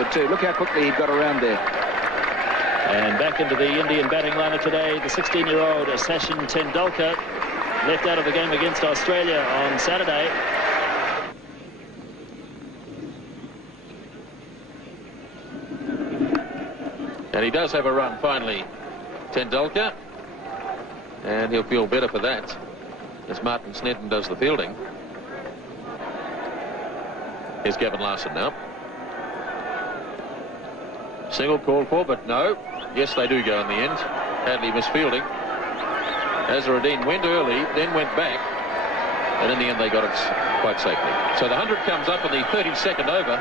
backward too. Look how quickly he got around there. And back into the Indian batting lineup today, the 16-year-old Sachin Tendulkar, left out of the game against Australia on Saturday. And he does have a run finally, Tendulkar, and he'll feel better for that as Martin Snedden does the fielding. Here's Gavin Larson now. Single called for, but no. Yes, they do go in the end. Hadley misfielding. Azharuddin went early, then went back, and in the end they got it quite safely. So the 100 comes up in the 32nd over.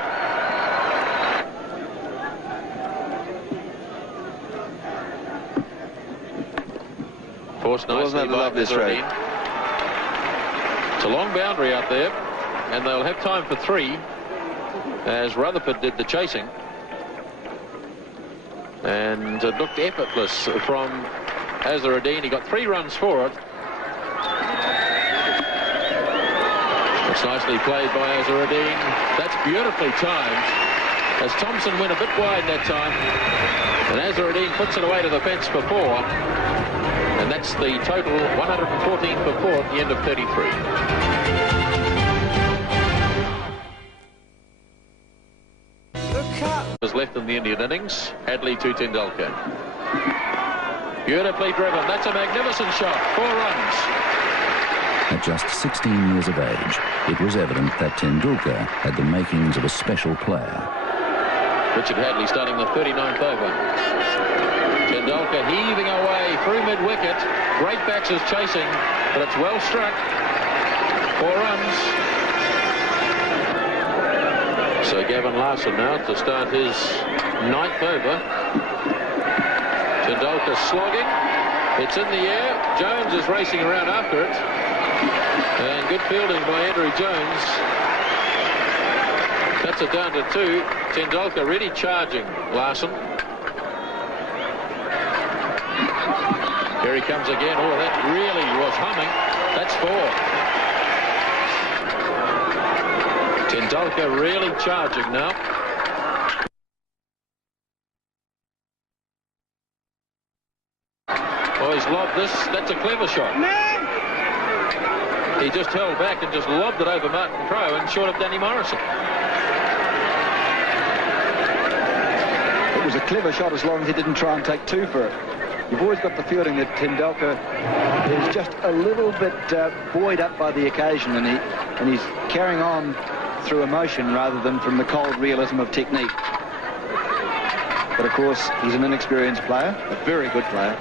Forced nicely by Azharuddin. It's a long boundary out there, and they'll have time for 3, as Rutherford did the chasing. And it looked effortless from Azharuddin. He got 3 runs for it. It's nicely played by Azharuddin. That's beautifully timed, as Thompson went a bit wide that time, and Azharuddin puts it away to the fence for 4. And that's the total, 114 for 4 at the end of 33. Was left in the Indian innings. Hadley to Tendulkar. Beautifully driven. That's a magnificent shot. 4 runs. At just 16 years of age, it was evident that Tendulkar had the makings of a special player. Richard Hadley starting the 39th over. Tendulkar heaving away through mid-wicket. Great batsers chasing, but it's well struck. 4 runs. So Gavin Larson now to start his 9th over. Tendulkar slogging. It's in the air. Jones is racing around after it. And good fielding by Andrew Jones. That's it down to 2. Tendulkar really charging Larson. Here he comes again. Oh, that really was humming. That's 4. Tendulkar really charging now. Oh, he's lobbed this. That's a clever shot. He just held back and just lobbed it over Martin Crowe and short of Danny Morrison. It was a clever shot as long as he didn't try and take 2 for it. You've always got the feeling that Tendulkar is just a little bit buoyed up by the occasion, and he's carrying on through emotion rather than from the cold realism of technique. But of course, he's an inexperienced player, a very good player.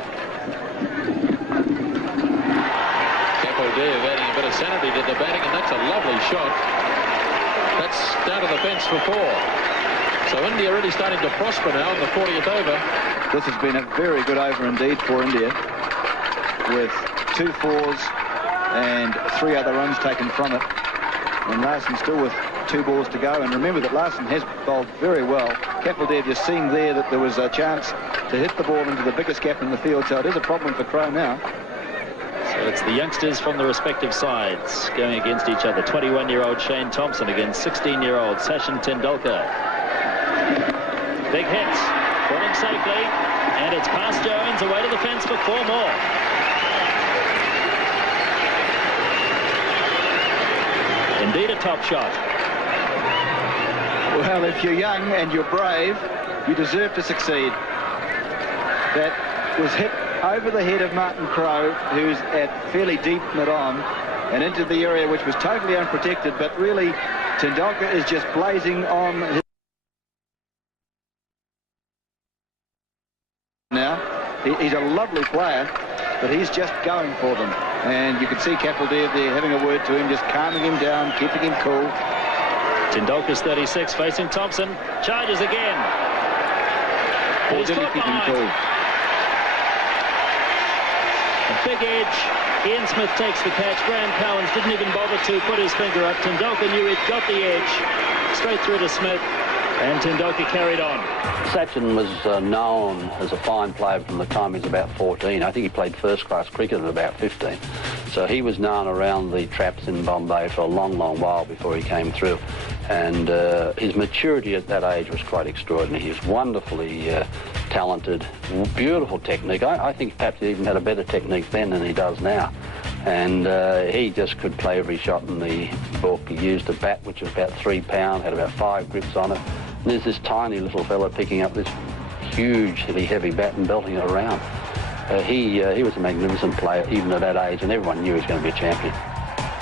Kapildev adding a bit of sanity to the batting, and that's a lovely shot. That's down to the fence for 4. So India really starting to prosper now in the 40th over. This has been a very good over indeed for India, with 2 4s and 3 other runs taken from it. And Larson still with 2 balls to go. And remember that Larson has bowled very well. Kapildev just seeing there that there was a chance to hit the ball into the biggest gap in the field. So it is a problem for Crowe now. So it's the youngsters from the respective sides going against each other. 21-year-old Shane Thompson against 16-year-old Sachin Tendulkar. Big hits. Falling safely. And it's past Jones, away to the fence for 4 more. Indeed a top shot. Well, if you're young and you're brave, you deserve to succeed. That was hit over the head of Martin Crowe, who's at fairly deep mid-on, and into the area which was totally unprotected, but really Tendulkar is just blazing on his... Now, he's a lovely player, but he's just going for them. And you can see Kapildev there having a word to him, just calming him down, keeping him cool. Tendulkar's 36, facing Thompson. Charges again. Or did he keep him cool? A big edge. Ian Smith takes the catch. Graham Cowans didn't even bother to put his finger up. Tendulkar knew he'd got the edge. Straight through to Smith. And Tendulkar carried on. Sachin was known as a fine player from the time he was about 14. I think he played first-class cricket at about 15. So he was known around the traps in Bombay for a long, long while before he came through. And his maturity at that age was quite extraordinary. He was wonderfully talented, beautiful technique. I think perhaps he even had a better technique then than he does now. And he just could play every shot in the book. He used a bat which was about 3 pounds, had about 5 grips on it. And there's this tiny little fella picking up this hugely heavy bat and belting it around. He was a magnificent player even at that age, and everyone knew he was going to be a champion.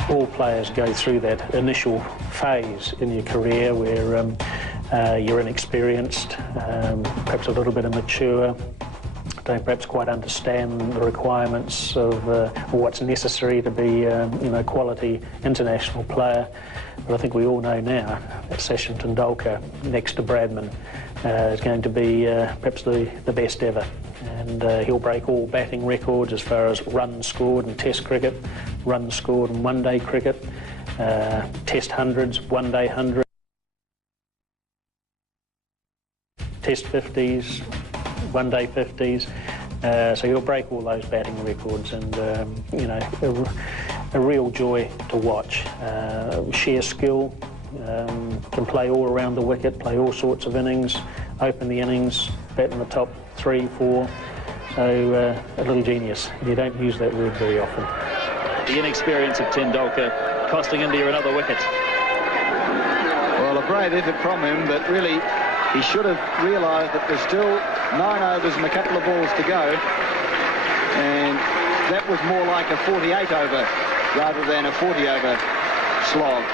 All players go through that initial phase in your career where you're inexperienced, perhaps a little bit immature, don't perhaps quite understand the requirements of what's necessary to be a quality international player. But I think we all know now that Sachin Tendulkar, next to Bradman, is going to be perhaps the best ever. And he'll break all batting records as far as runs scored in Test cricket, runs scored in one-day cricket, Test hundreds, one-day hundreds, Test 50s, one-day 50s. So he'll break all those batting records, and a real joy to watch. Sheer skill, can play all around the wicket, play all sorts of innings, open the innings, bat in the top 3, 4. So a little genius. You don't use that word very often. The inexperience of Tendulkar costing India another wicket. Well, a brave effort from him, but really he should have realised that there's still 9 overs and a couple of balls to go, and that was more like a 48 over rather than a 40 over slog.